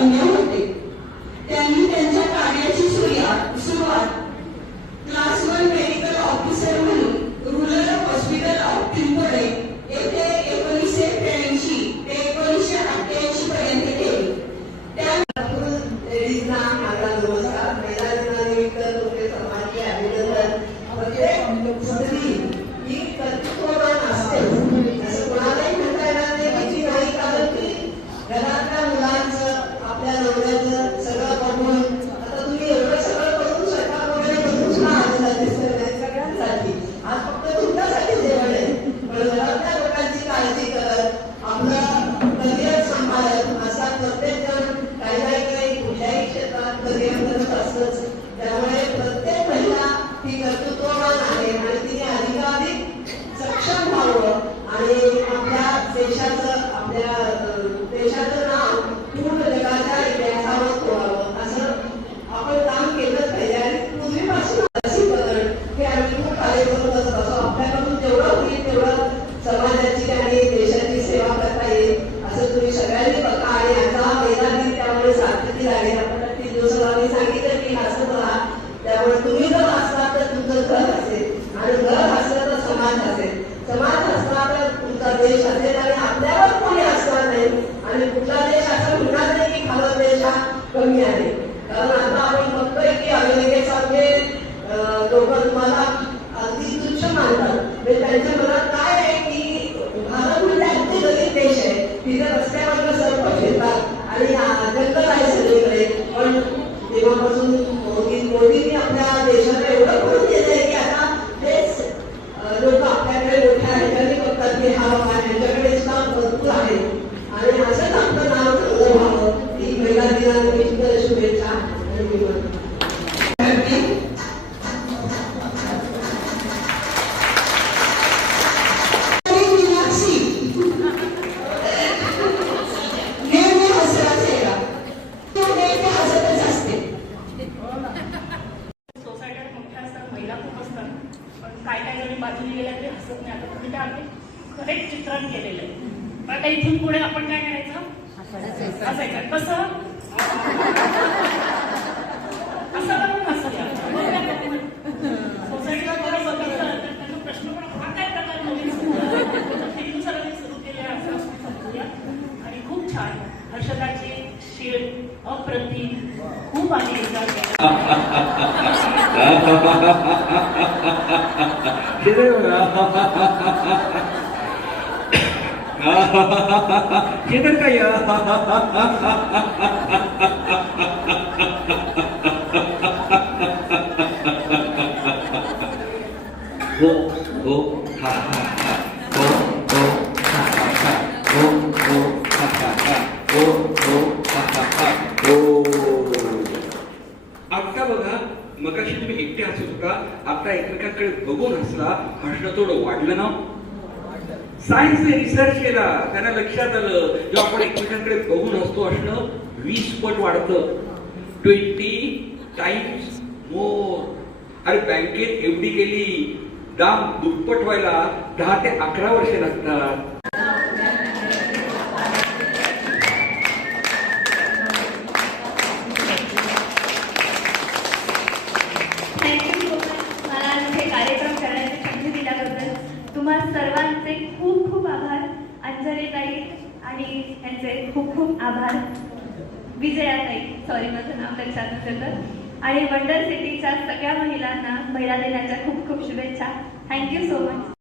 in you. त्यामुळे लागेल आपण तीन दिवसाला सांगितलं की हसत राहा त्यामुळे तुम्ही जर असला तर तुमचं घर असेल. आणि घर असलं तर समाज असेल. समाज असला तर तुमचा देश असेल आणि आपल्यावर कोणी असणार नाही. आणि कुठला देश असं म्हणणार नाही की भारत देश हा कमी आहे. कारण आता आपण बघतोय की अमेरिकेसारखे लोक तुम्हाला बाजूने गेला तरी हसत नाही. आता तुम्ही काय करेक्ट चित्रण केलेलं आहे. पण आता इथून पुढे आपण काय करायचं? हसायचं. कसं? असं करून हसूया सोसायटीला कोणी बघितलं तर त्यांना प्रश्न पण हा काय प्रकार नवीन सुरू सरांनी सुरू केले असं आणि खूप छान. हर्षदाची शीळ अप्रतिम. खूप आली हे तर काय हो हो हा हा हा हो हो हा हा हा हो हो हा हा हा हो हो हा हा हा हो आता मग अशी तुम्ही एकटे हसत होता आता एकमेकांकडे बघून हसला हसणं थोडं वाढलं ना? सायन्सने रिसर्च केला त्यांना लक्षात आलं जेव्हा आपण एकमेकांकडे बघून हसतो असणं वीस पट वाढतं. ट्वेंटी टाइम्स मोर अरे बँकेत एवढी केली दाम दुप्पट व्हायला दहा ते अकरा वर्षे लागतात. खूप खूप आभार. विजयाताई सॉरी माझं नाव लक्षात नसेल तर आणि वंडर सिटीच्या सगळ्या महिलांना महिला दिनाच्या खूप खूप शुभेच्छा. Thank you so much